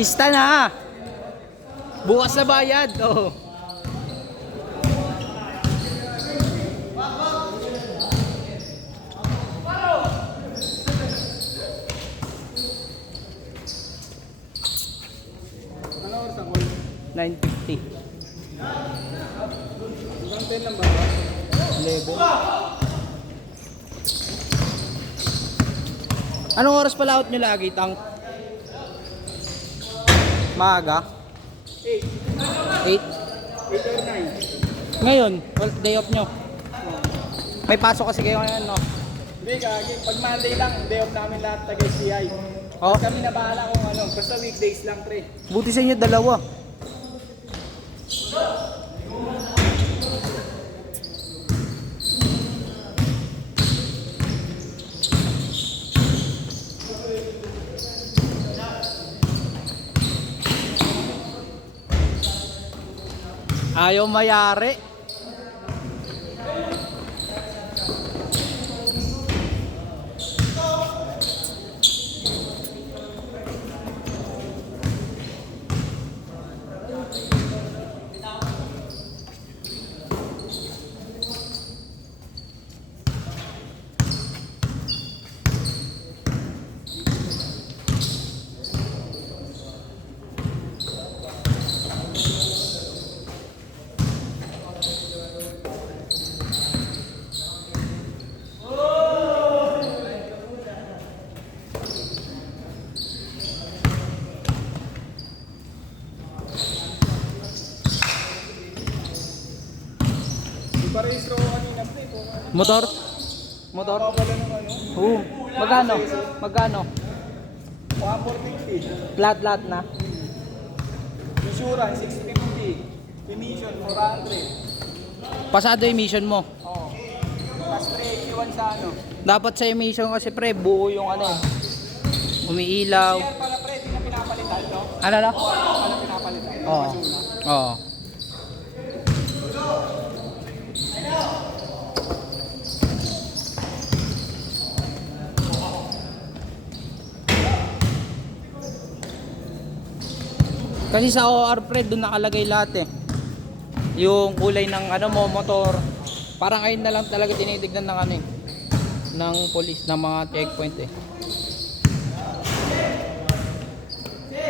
Lista na. Bukas na bayad. Oh. Ano oras ang call? 9:50. Hanggang 10 lang ba? 11. Anong oras pala out nyo lagi, Tang? Maaga? 8. 8? 8 or 9. Ngayon, day off nyo. May pasok kasi kayo ngayon, no? Hindi, gagi. Pag Monday lang, day off namin lahat taga-CI. Oh, Kami na bahala kung ano. Basta weekdays lang, pre. buti sa inyo dalawa. Ayaw mayari. Iparehistro ko kanina, pre. Kung ano. Motor? Motor? Papala ng ano. Oo. Magkano? Magkano? 1,450. Lahat na. Insurance, 650. Commission, 400. Pasado yung mission mo. Oo. Tapos pre, iwan sa ano. Dapat sa emission kasi pre, buo yung ano eh. Umiilaw. Yan pala pre, di na pinapalitan, no? Ano na? Ano pinapalitan? Oo. Basura. Oo. Kasi sa OR pre, doon nakalagay lahat eh. Yung kulay ng ano mo, motor. Parang ayun na lang talaga tinitignan ng ano eh. Ng police, ng mga checkpoint eh.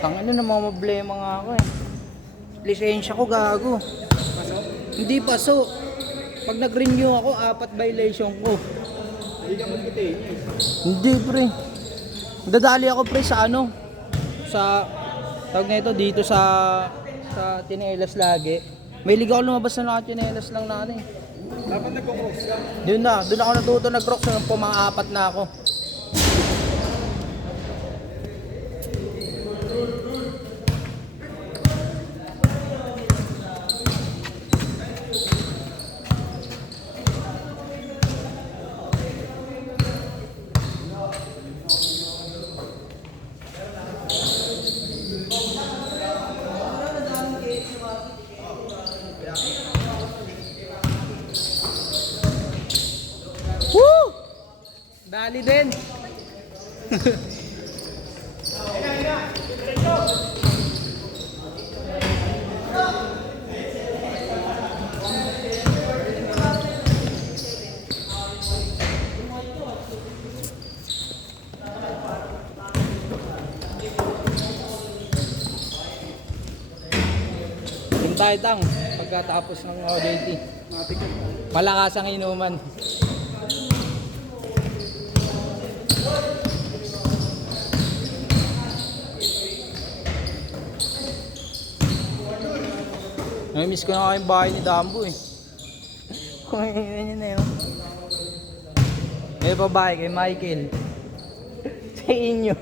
Tangin na mga problema nga ako eh. Lisensya ko gago. Paso? Hindi paso. Pag nag-renew ako, 4 violation ko. Hindi ka mag-retain. Hindi pre. Dadali ako pre sa ano? Sa tawag na ito dito sa Tinelas lagi. May ligaw lumabas na naka-Tinelas lang na ano eh. Dapat nagko-cross ka. Doon ako natuto nag-crocs ng pumang-apat na ako. Woo! Dali din. Hintay tang pagkatapos ng OJT. Matik yun. Malakas ang inuman. Nami-miss ko na kayong bahay ni Dambo eh. Kung yun na yun. May babae kay Michael. Sa inyo.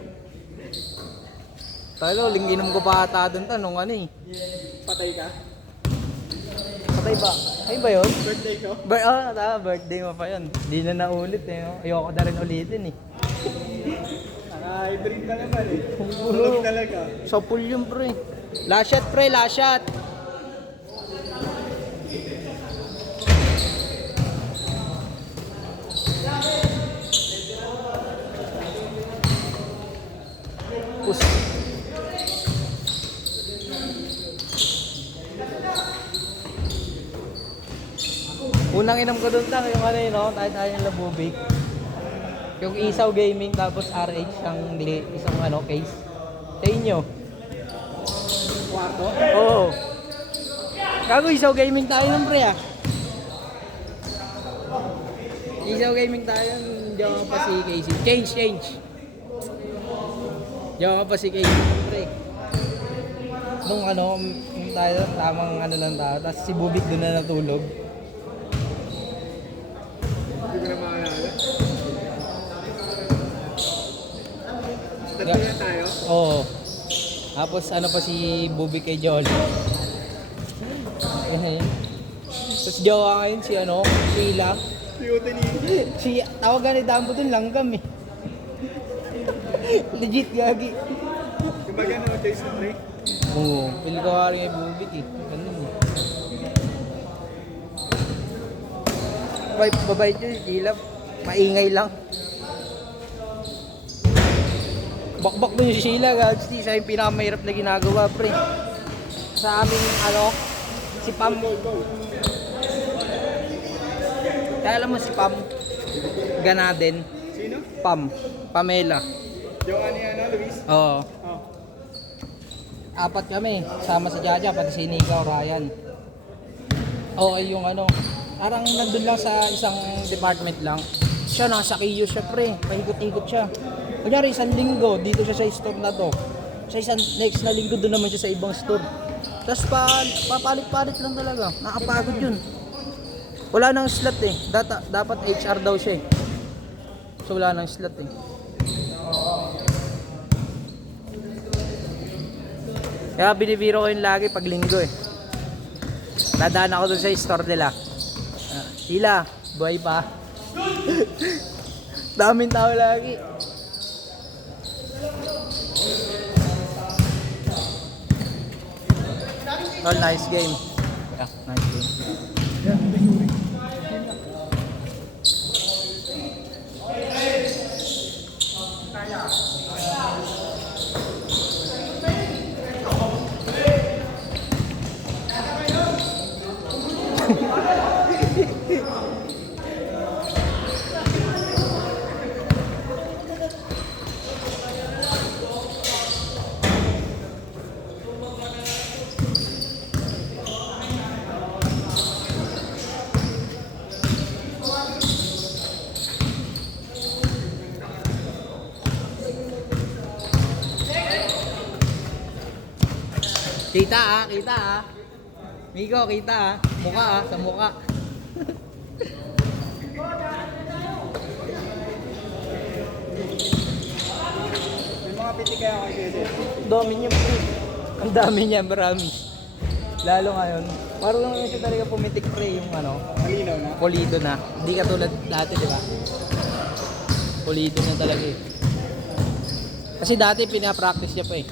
Talo, linginom ko pa ata doon tanong ano eh. Patay ka? Patay ba? Ay ba yun? Birthday ko? Tama, birthday mo pa yun. Di na naulit eh. No? Ayoko na rin ulitin eh. Naka-hybrid ka naman eh. Tulog talaga. Sa pool yun pre. Last shot pre, last shot. Pus. Unang inom ko doon lang yung ano yun, no? Tayo yung labubik. Yung Isaw Gaming tapos RH ang isang ano case. Sa inyo. Kwarto? Oo. Gago Isaw Gaming tayo ng pre ah. Isaw Gaming tayo, diyan pa si Casey. Change. Diyan pa si Casey pre. Nung ano, nung tayo, tamang ano lang tayo. Tapos si Bubik doon na natulog. Hindi ko na maalala. Tatlo na tayo. Oo. Tapos ano pa si Bubik kay Jol. Tapos jowa ngayon si ano, Sheila. Cute ni. Si tawagan ni Dambo dun langgam eh. Legit gagi. Kumbaga na Jason Ray. Oo, pili ko nga rin yung Bubik eh. Ganun eh. Babait yun, Sheila. Maingay lang. Bakbak mo yung Sheila, gagi. Siya yung pinakamahirap na ginagawa, pre. Sa aming ano, si Pam. Kaya alam mo si Pam, Ganaden, Sino? Pam, Pamela. Yung ano yan, Luis? Oo. Oh. Apat kami, sama si Jaja, pati si Nika o Ryan. Okay yung ano, parang nandun lang sa isang department lang. Siya nasa Kiyo siya pre, paikot-ikot siya. Kunyari isang linggo, dito siya sa store na to. Sa isang next na linggo doon naman siya sa ibang store. Tapos papalit-palit lang talaga, nakapagod yun. Wala nang slot eh, dapat HR daw siya eh. So wala nang slot eh. Kaya binibiro ko yun lagi pag linggo eh. Dadaan ako dun sa store nila. Sila, buhay pa. Daming tao lagi. Oh, nice game. Yeah, nice game. Kita ah. Migo, kita ah. Mukha ah, sa mukha. May mga piti kaya kay Kede. Dami niya pre. Ang dami niya, marami. Lalo ngayon. Parang lang siya talaga pumitik pre yung ano, Malinaw na. pulido na. Hindi katulad dati, di ba? Pulido na talaga eh. Kasi dati pinapractice niya pa eh.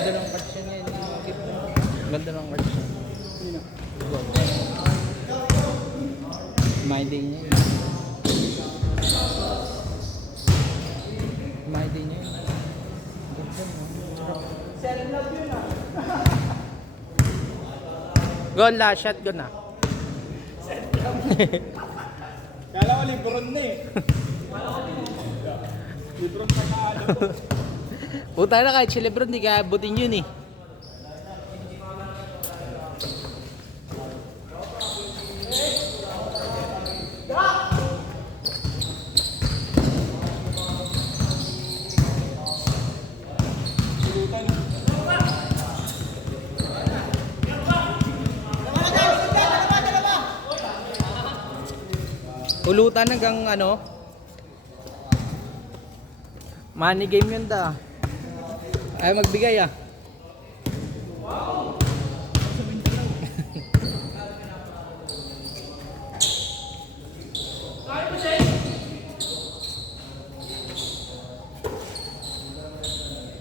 Ganda ng cards niya ngayon. Ganda ng cards niya. Sino? Minding niya yun. Minding niya yun. Ganda mo. Gol la, shotgun na. Kala ko Lebron na eh. Lebron pa kaano to. Puta na kahit si Lebron, di kaya abutin yun eh. Hulutan hanggang ano. Money game yun da. Ay magbigay ah.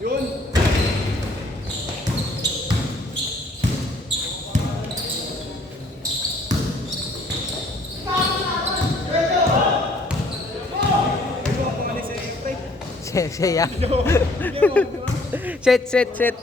Yun. Siya. Set.